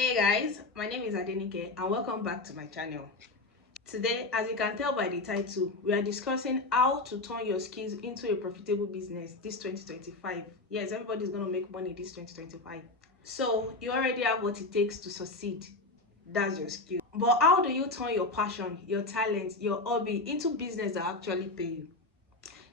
Hey guys, my name is Adenike and welcome back to my channel. Today, as you can tell by the title, we are discussing how to turn your skills into a profitable business this 2025. Yes, everybody's going to make money this 2025. So, you already have what it takes to succeed. That's your skill. But how do you turn your passion, your talent, your hobby into business that actually pay you?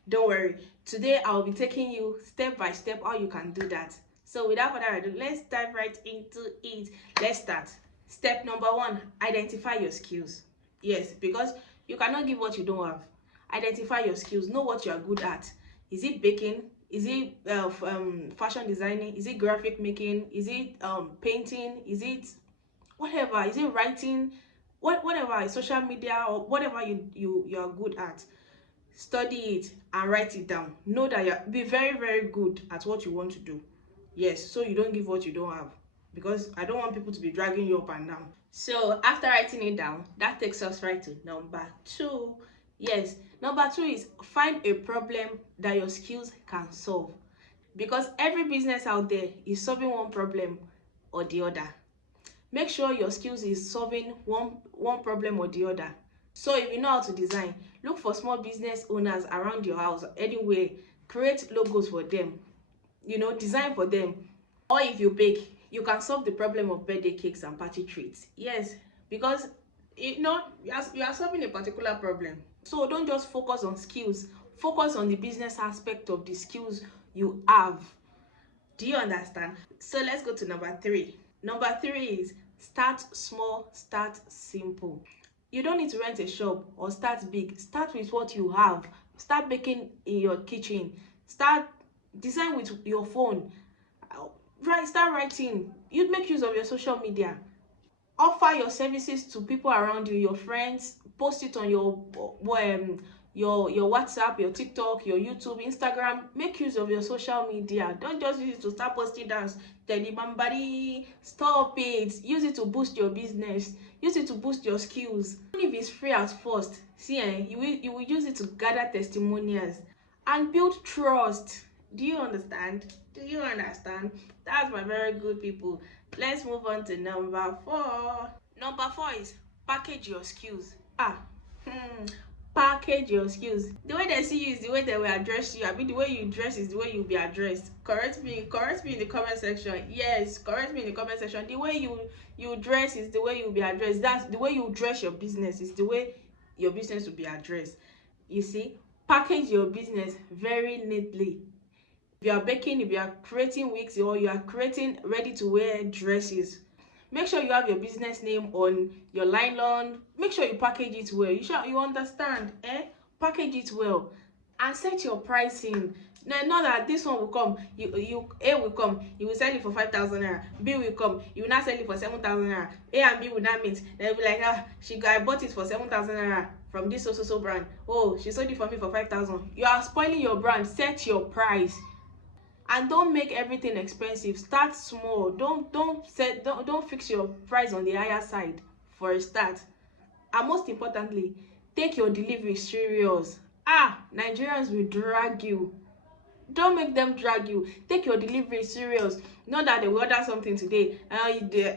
Don't worry, today I'll be taking you step by step how you can do that. So without further ado, let's dive right into it. Let's start. Step number 1, identify your skills. Yes, because you cannot give what you don't have. Identify your skills. Know what you are good at. Is it baking? Is it fashion designing? Is it graphic making? Is it painting? Is it whatever? Is it writing? Whatever, social media or whatever you are good at. Study it and write it down. Know that you be very good at what you want to do. Yes, so you don't give what you don't have, because I don't want people to be dragging you up and down. So after writing it down, that takes us right to number 2. Yes, number 2 is find a problem that your skills can solve, because every business out there is solving one problem or the other. Make sure your skills is solving one problem or the other. So if you know how to design, look for small business owners around your house, anywhere, create logos for them, design for them. Or if you bake, you can solve the problem of birthday cakes and party treats. Yes, because you are solving a particular problem. So don't just focus on skills, focus on the business aspect of the skills you have. Do you understand? So let's go to number 3. Number 3 is start small, start simple. You don't need to rent a shop or start big. Start with what you have. Start baking in your kitchen. Start design with your phone. Start writing. You make use of your social media. Offer your services to people around you, your friends. Post it on your WhatsApp, your TikTok, your YouTube, Instagram. Make use of your social media. Don't just use it to start posting dance. Stop it. Use it to boost your business. Use it to boost your skills. Even if it's free at first, see, you will use it to gather testimonials and build trust. Do you understand? Do you understand? That's my very good people. Let's move on to number 4. Number 4 is package your skills. Package your skills. The way they see you is the way they will address you. I mean, the way you dress is the way you'll be addressed. Correct me in the comment section. Yes, correct me in the comment section. The way you dress is the way you'll be addressed. That's the way you dress your business is the way your business will be addressed. You see, package your business very neatly. If you are baking, if you are creating wigs, or you are creating ready to wear dresses, make sure you have your business name on your nylon. Make sure you package it well. You understand, package it well and set your pricing. Now, not that this one will come, A will come, you will sell it for 5,000 naira. B will come, you will not sell it for 7,000 naira. A and B will not meet. They'll be like, I bought it for 7,000 naira from this so brand. Oh, she sold it for me for 5,000. You are spoiling your brand. Set your price. And don't make everything expensive. Start small. Don't fix your price on the higher side for a start. And most importantly, take your delivery serious. Nigerians will drag you. Don't make them drag you. Take your delivery serious. Not that they will order something today,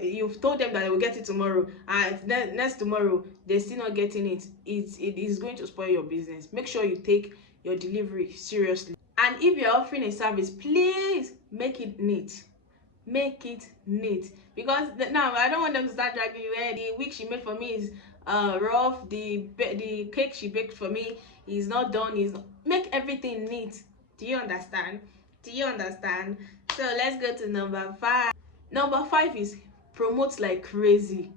you've told them that they will get it tomorrow, and next tomorrow they're still not getting it. It is going to spoil your business. Make sure you take your delivery seriously. And if you're offering a service, please make it neat. Make it neat, because now I don't want them to start dragging you. The wig she made for me is rough. The cake she baked for me is not done. Make everything neat. Do you understand? Do you understand? So let's go to number 5. Number 5 is promote like crazy.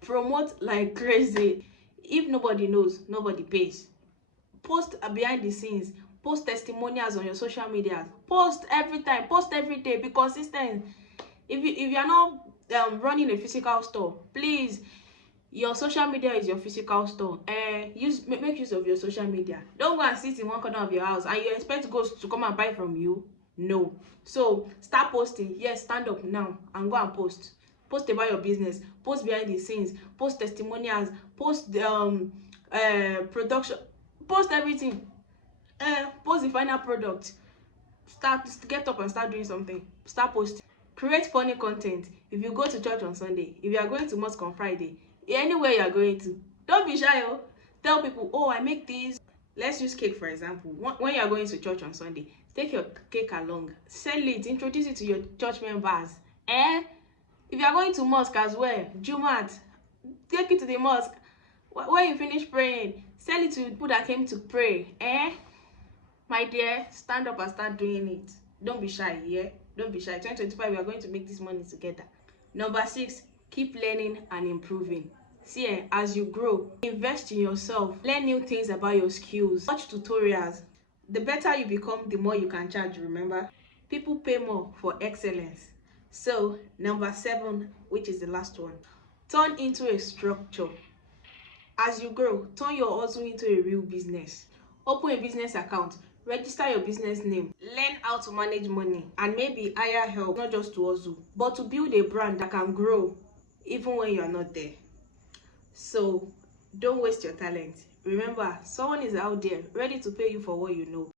Promote like crazy. If nobody knows, nobody pays. Post behind the scenes. Post testimonials on your social media. Post every time. Post every day. Be consistent. If you are not running a physical store, please, your social media is your physical store. Make use of your social media. Don't go and sit in one corner of your house and you expect ghosts to come and buy from you. No. So start posting. Yes, stand up now and go and post. Post about your business. Post behind the scenes. Post testimonials. Post the production. Post everything. Post the final product. Get up and start doing something. Start posting. Create funny content. If you go to church on Sunday, if you are going to mosque on Friday, anywhere you are going to, don't be shy. Oh, tell people, oh, I make this. Let's use cake for example. When you are going to church on Sunday, take your cake along, sell it, introduce it to your church members. If you are going to mosque as well, Jumat, take it to the mosque. When you finish praying, sell it to people that came to pray. My dear, stand up and start doing it. Don't be shy. Don't be shy. 2025, we are going to make this money together. Number 6, keep learning and improving. See, as you grow, invest in yourself. Learn new things about your skills. Watch tutorials. The better you become, the more you can charge, remember? People pay more for excellence. So, number 7, which is the last one, turn into a structure. As you grow, turn your hustle into a real business. Open a business account, register your business name, learn how to manage money, and maybe hire help, not just to hustle, but to build a brand that can grow even when you are not there. So don't waste your talent. Remember, someone is out there ready to pay you for what you know.